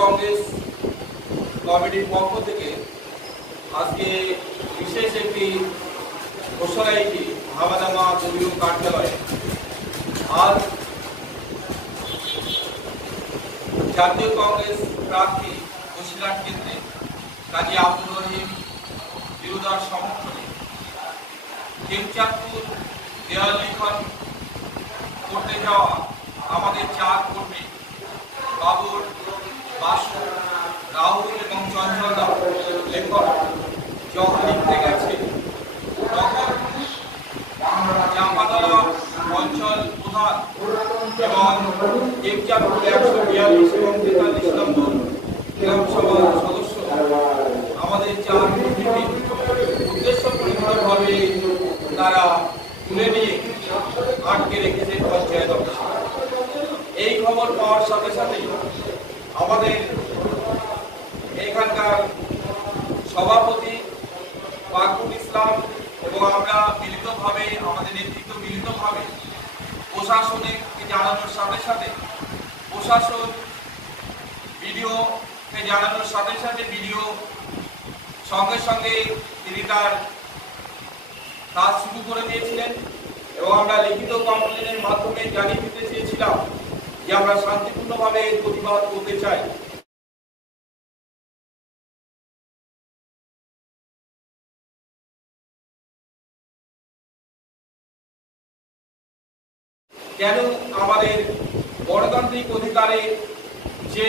কংগ্রেস কমিটির পক্ষ থেকে আজকে বিশেষ একটি ঘোষণাটি হাওয়াদামা দলীয় কার্যালয়ে। আজ জাতীয় কংগ্রেস প্রার্থী বসিরহাট কেন্দ্রে কাজী আব্দুর রহিম বিরোধার সমর্থনে কেমচাঁদপুর লিখন করতে যাওয়া আমাদের চার কর্মী বাবুর বাসু এবং চঞ্চল দাও লেখক যখন লিখতে গেছে, তখন চাম্পাতলা অঞ্চল প্রধান এবং কেপচাঁদপুর একশো বিয়াল্লিশ এবং তেতাল্লিশ নম্বর গ্রামসভার সদস্য আমাদের চার কর্মীকে উদ্দেশ্যপূর্ণভাবে তারা তুলে নিয়ে আটকে রেখেছে পঞ্চায়েত অফিসে এই খবর পাওয়ার সাথে সাথেই আমাদের এখানকার সভাপতি বাকুল ইসলাম এবং আমরা মিলিতভাবে, আমাদের নেতৃত্ব মিলিতভাবে প্রশাসনে জানানোর সাথে সাথে, প্রশাসন ভিডিওকে জানানোর সাথে সাথে ভিডিও সঙ্গে সঙ্গে তিনি তার কাজ শুরু করে দিয়েছিলেন এবং আমরা লিখিত কমপ্লেনের মাধ্যমে জানিয়ে দিতে চেয়েছিলাম যে আমরা শান্তিপূর্ণভাবে প্রতিবাদ করতে চাই। কেন আমাদের গণতান্ত্রিক অধিকারে যে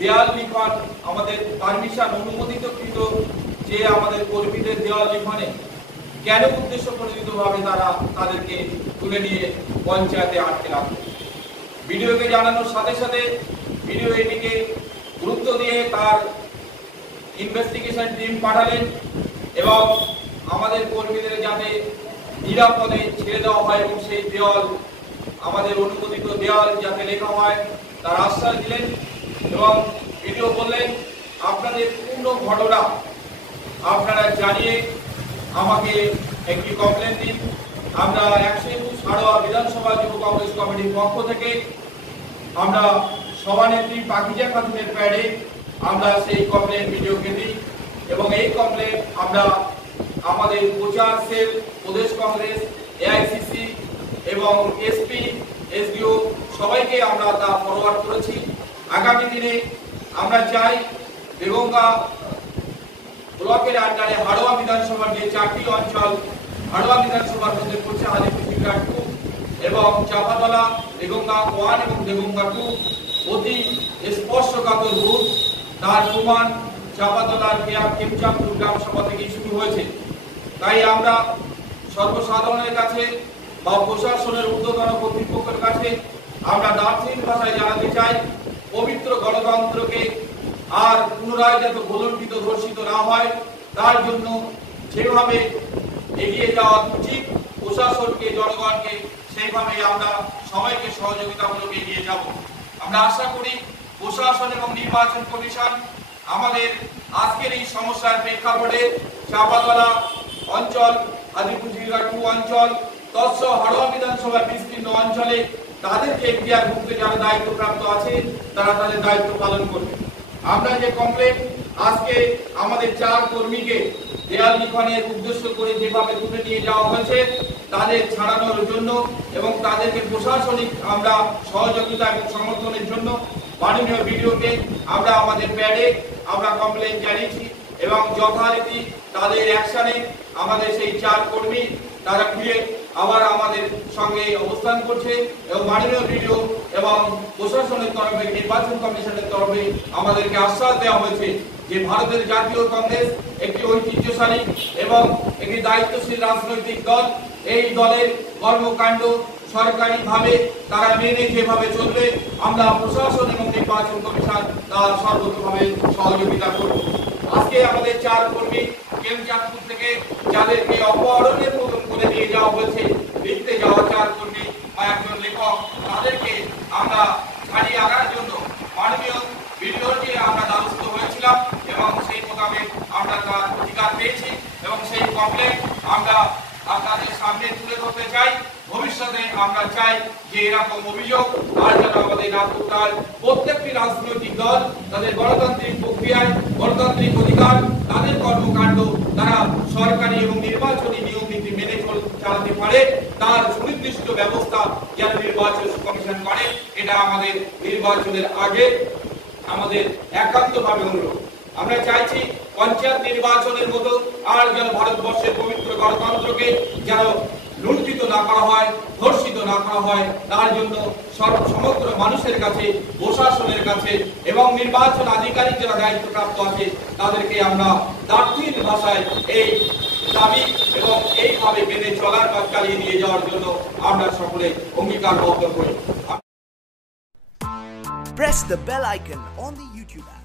দেয়াল লিখন আমাদের পারমিশন অনুমোদিতকৃত যে আমাদের কর্মীদের দেওয়াল লিখনে কেন উদ্দেশ্য প্রণোদিতভাবে তারা তাদেরকে তুলে নিয়ে পঞ্চায়েতে আটকে রাখবে ভিডিওকে জানানোর সাথে সাথে ভিডিও এটিকে গুরুত্ব দিয়ে তার ইনভেস্টিগেশন টিম পাঠালেন এবং আমাদের কর্মীদের যাতে নিরাপদে ছেড়ে দেওয়া হয় এবং সেই দেওয়াল আমাদের অনুমোদিত দেওয়াল যাতে লেখা হয়, তার আশ্বাস দিলেন এবং ভিডিও বললেন, আপনাদের পূর্ণ ঘটনা আপনারা জানিয়ে আমাকে একটি কমপ্লেন দিন। আমরা একশো একুশ হাড়োয়া বিধানসভা যুব কংগ্রেস কমিটির পক্ষ থেকে আমরা সভানেত্রী পাখিজা খাতুনের প্যাডে আমরা সেই কমপ্লেন ভিডিওকে দিই এবং এই কমপ্লেন আমরা আমাদের প্রচার সেল, প্রদেশ কংগ্রেস এআইসিসি এবং এসপি এসডিও সবাইকে আমরা তা ফরওয়ার্ড করেছি। আগামী দিনে আমরা চাই বেগঙ্গা ব্লকের আন্ডারে হাড়োয়া বিধানসভার যে চারটি অঞ্চল হাড়োয়া বিধানসভার মধ্যে পড়ছে আলিপুর টু এবং চাপাতলা, দেগঙ্গা ওয়ান এবং দেগঙ্গা টু অতি স্পর্শকাতর রূপ তার প্রমাণ চাপাতলার কেয়া কেমচাঁদপুর গ্রামসভা থেকেই শুরু হয়েছে। তাই আমরা সর্বসাধারণের কাছে বা প্রশাসনের ঊর্ধ্বতন কর্তৃপক্ষের কাছে আমরা দার্জিলিং ভাষায় জানাতে চাই, পবিত্র গণতন্ত্রকে আর পুনরায় যাতে গোলন্ডিত ধর্ষিত না হয়, তার জন্য যেভাবে এগিয়ে যাওয়া উচিত। প্রশাসনকে, জনগণকে সেইভাবে আমরা সবাইকে সহযোগিতামূলক এগিয়ে যাব। আমরা আশা করি প্রশাসন এবং নির্বাচন কমিশন আমাদের আজকের এই সমস্যার প্রেক্ষাপটে চাপাতলা অঞ্চল আদিপুজিরা টু অঞ্চল তৎস হাড়োয়া বিধানসভার বিস্তীর্ণ অঞ্চলে তাদেরকে এখতিয়ার ভুক্ত যারা দায়িত্বপ্রাপ্ত আছে, তারা তাদের দায়িত্ব পালন করবে। আমরা যে কমপ্লেন আজকে আমাদের চার কর্মীকে দেয়াল লিখনের উদ্দেশ্য করে যেভাবে তুলে নিয়ে যাওয়া হয়েছে, তাদের ছাড়ানোর জন্য এবং তাদেরকে প্রশাসনিক আমরা সহযোগিতা এবং সমর্থনের জন্য মাননীয় ভিডিওকে আমরা আমাদের প্যাডে আমরা কমপ্লেন জানিয়েছি এবং যথারীতি তাদের অ্যাকশনে আমাদের সেই চার কর্মী তারা ফিরে আবার আমাদের সঙ্গে অবস্থান করছে এবং মাননীয় ভিডিও এবং প্রশাসনের তরফে, নির্বাচন কমিশনের তরফে আমাদেরকে আশ্বাস দেওয়া হয়েছে। যে ভারতের জাতীয় কংগ্রেস একটি ঐতিহ্যশালী এবং একটি দায়িত্বশীল রাজনৈতিক দল, এই দলের কর্মকাণ্ড সরকারিভাবে তারা মেনে যেভাবে চলবে, আমরা প্রশাসন এবং নির্বাচন কমিশন তার সর্বতভাবে সহযোগিতা করব। আজকে আমাদের চার কর্মী কেমচাঁদপুর থেকে যাদেরকে অপহরণের মতন করে নিয়ে যাওয়া হয়েছে লিখতে যাওয়া চার কর্মী বা একজন লেখক, তাদেরকে আমরা ছাড়িয়ে আনার জন্য মাননীয় ভিডিওটি আমরা দ্বারস্থ হয়েছিলাম এবং সেই মোতাবেক আমরা অধিকার পেয়েছি এবং সেই কমপ্লেন আমরা আপনাদের সামনে তুলে ধরতে চাই। ভবিষ্যতে আমরা চাই যে এরকম অভিযোগ আর যেন আমাদের করতে প্রত্যেকটি রাজনৈতিক দল তাদের গণতান্ত্রিক প্রক্রিয়ায় গণতান্ত্রিক অধিকার, তাদের কর্মকাণ্ড তারা সরকারি এবং নির্বাচনী নিয়ম নীতি মেনে চালাতে পারে, তার সুনির্দিষ্ট ব্যবস্থা যেন নির্বাচন কমিশন করে, এটা আমাদের নির্বাচনের আগে আমাদের একান্তভাবে অনুরোধ। আমরা চাইছি পঞ্চায়েত নির্বাচনের মতো আর যেন ভারতবর্ষের পবিত্র গণতন্ত্রকে যেন লুণ্ঠিত না করা হয়, ধর্ষিত না করা হয়, তার জন্য সব- সমগ্র মানুষের কাছে, প্রশাসনের কাছে এবং নির্বাচন আধিকারিক যারা দায়িত্বপ্রাপ্ত আছে, তাদেরকে আমরা দার্থিক ভাষায় এই দাবি এবং এইভাবে মেনে চলার কাজ চালিয়ে নিয়ে যাওয়ার জন্য আমরা সকলে অঙ্গীকারবদ্ধ করি press the bell icon on the YouTube app.